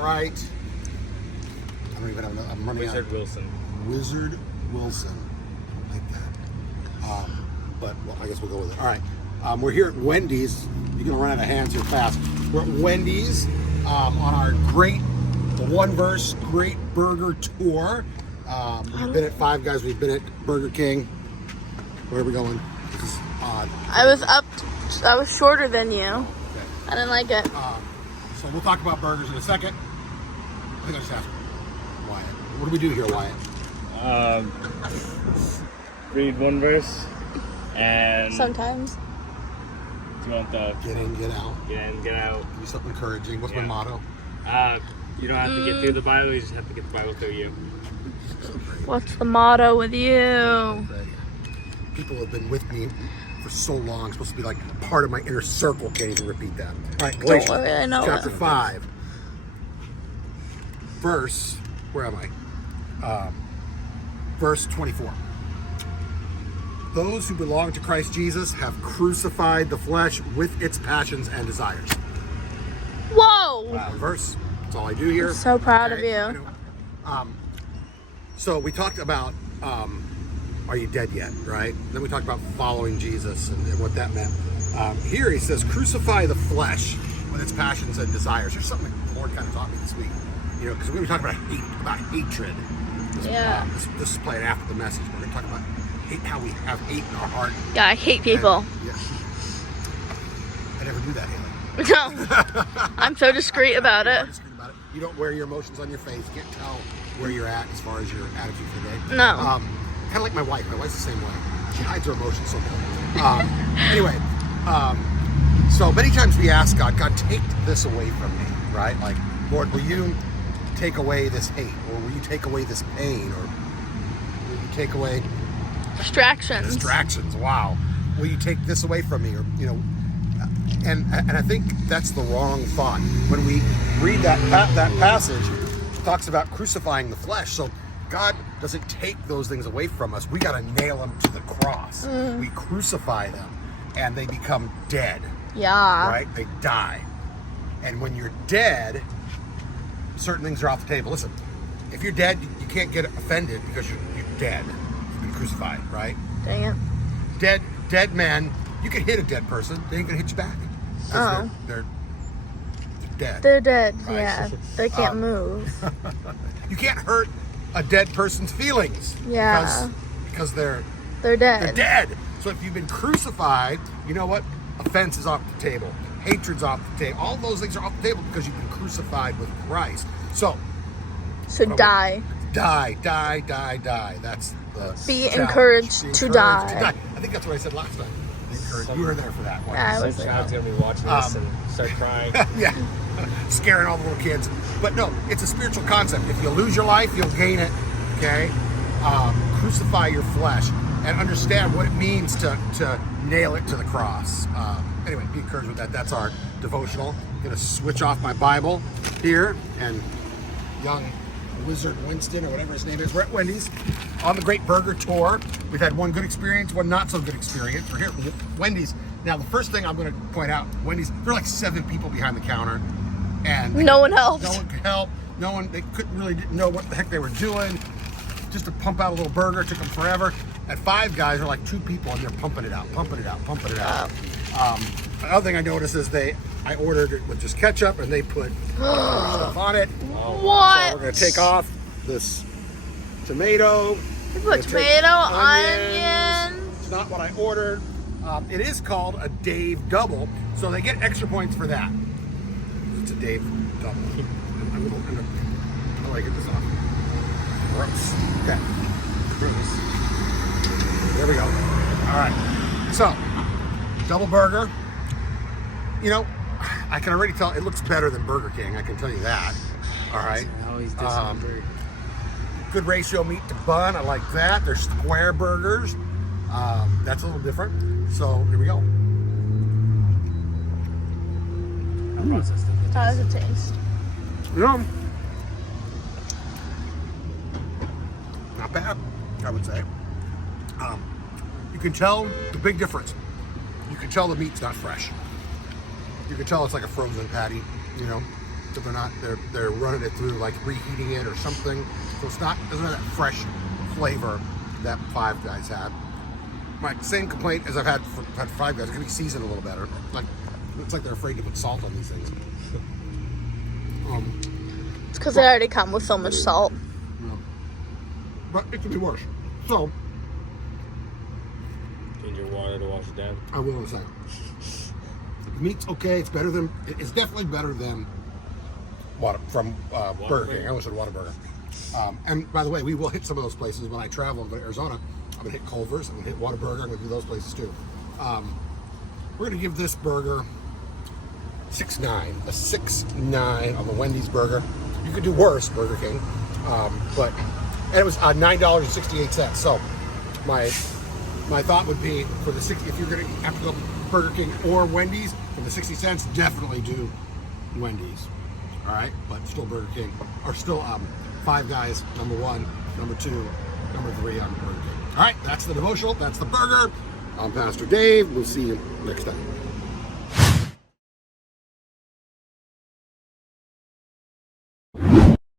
All right. I don't even have enough. I'm running Wizard out. Wilson. Wizard Wilson. I like that. But well, I guess we'll go with it. All right. We're here at Wendy's. You're going to run out of hands here fast. We're at Wendy's on our the one verse great burger tour. We've been at Five Guys. We've been at Burger King. Where are we going? This is odd. I was shorter than you. Okay. I didn't like it. So we'll talk about burgers in a second. I think I just asked Wyatt. What do we do here, Wyatt? Read one verse, and Sometimes. do you want the Get in, get out. get in, get out? Give me something encouraging. What's my motto? You don't have to get through the Bible; you just have to get the Bible through you. What's the motto with you? People have been with me for so long. It's supposed to be like part of my inner circle. Can't even repeat that. All right, Galatians worry, I know chapter it. 5, verse. Where am I? Verse 24. Those who belong to Christ Jesus have crucified the flesh with its passions and desires. Whoa! Verse. That's all I do here. I'm so proud Okay, of you. I know. So we talked about are you dead yet, right? Then we talked about following Jesus and what that meant. Here he says, crucify the flesh with its passions and desires. There's something the Lord kind of taught me this week. You know, because we were talking about hatred. Yeah. This is playing after the message. We're going to talk about how we have hate in our heart. Yeah, I hate people. And, yeah. I never do that, Haley. No. I'm so discreet about it. You don't wear your emotions on your face. You can't tell where you're at as far as your attitude for the day. No. Kind of like my wife. My wife's the same way. She hides her emotions so well. Anyway, so many times we ask God, take this away from me, right? Like, Lord, will you take away this hate? Or will you take away this pain? Or will you take away distractions? Wow. Will you take this away from me? Or, you know, and I think that's the wrong thought. When we read that passage, it talks about crucifying the flesh. So God doesn't take those things away from us. We got to nail them to the cross. We crucify them, and they become dead. Yeah. Right? They die. And when you're dead, certain things are off the table. Listen, if you're dead, you can't get offended because you're dead. You've been crucified, right? Dang it. Dead men, you can hit a dead person, they ain't gonna hit you back. Oh. They're dead. They're dead. Right. Yeah. They can't move. You can't hurt a dead person's feelings. Yeah. Because they're dead. They're dead. So if you've been crucified, you know what? Offense is off the table. Hatred's off the table. All those things are off the table because you've been crucified with Christ. So die. Die. That's the Be challenge. encouraged to die. I think that's what I said last time. You were there for that one. Yeah, I was Some there. child's gonna be watching this and start crying. Yeah, scaring all the little kids. But no, it's a spiritual concept. If you lose your life, you'll gain it. Okay, crucify your flesh and understand what it means to nail it to the cross. Anyway, be encouraged with that. That's our devotional. I'm gonna switch off my Bible here, and young Wizard Winston, or whatever his name is, we're at Wendy's on the Great Burger Tour. We've had one good experience, one not so good experience. We're here at Wendy's. Now, the first thing I'm going to point out, Wendy's, there are like 7 people behind the counter, and No one helped. No one could help. They didn't know what the heck they were doing. Just to pump out a little burger, it took them forever. At Five Guys, there are like 2 people, and they're pumping it out. Another thing I noticed is I ordered it with just ketchup, and they put stuff on it. What? So we're going to take off this tomato. You put tomato, onions. It's not what I ordered. It is called a Dave Double, so they get extra points for that. It's a Dave Double. I'm gonna get this off. Gross. Okay. Gross. There we go. All right. So, double burger. You know, I can already tell it looks better than Burger King. I can tell you that. All right. Good ratio meat to bun. I like that. They're square burgers. That's a little different. So here we go. How does it taste? Yeah. Not bad, I would say. You can tell the big difference. You can tell the meat's not fresh. You can tell it's like a frozen patty, you know. So they're running it through, like reheating it or something. So it's doesn't have that fresh flavor that Five Guys had. My same complaint as I've had for Five Guys. It could be seasoned a little better. Like it's like they're afraid to put salt on these things. It's because they already come with so much salt. Yeah. But it could be worse. So Need your water to wash it down. I will in a second. The meat's okay. It's better than. It's definitely better than Burger King. I almost said Whataburger. And by the way, we will hit some of those places when I travel to Arizona. I'm gonna hit Culver's. I'm gonna hit Whataburger. I'm gonna do those places too. We're gonna give this burger 6.9. A 6.9 on the Wendy's burger. You could do worse, Burger King. And it was $9.68. So my thought would be for the 60. If you're gonna have to go Burger King or Wendy's for the 60 cents, definitely do Wendy's. All right, but still Burger King, or still Five Guys, number 1, number 2, number 3 on Burger King. All right, that's the devotional. That's the burger. I'm Pastor Dave. We'll see you next time.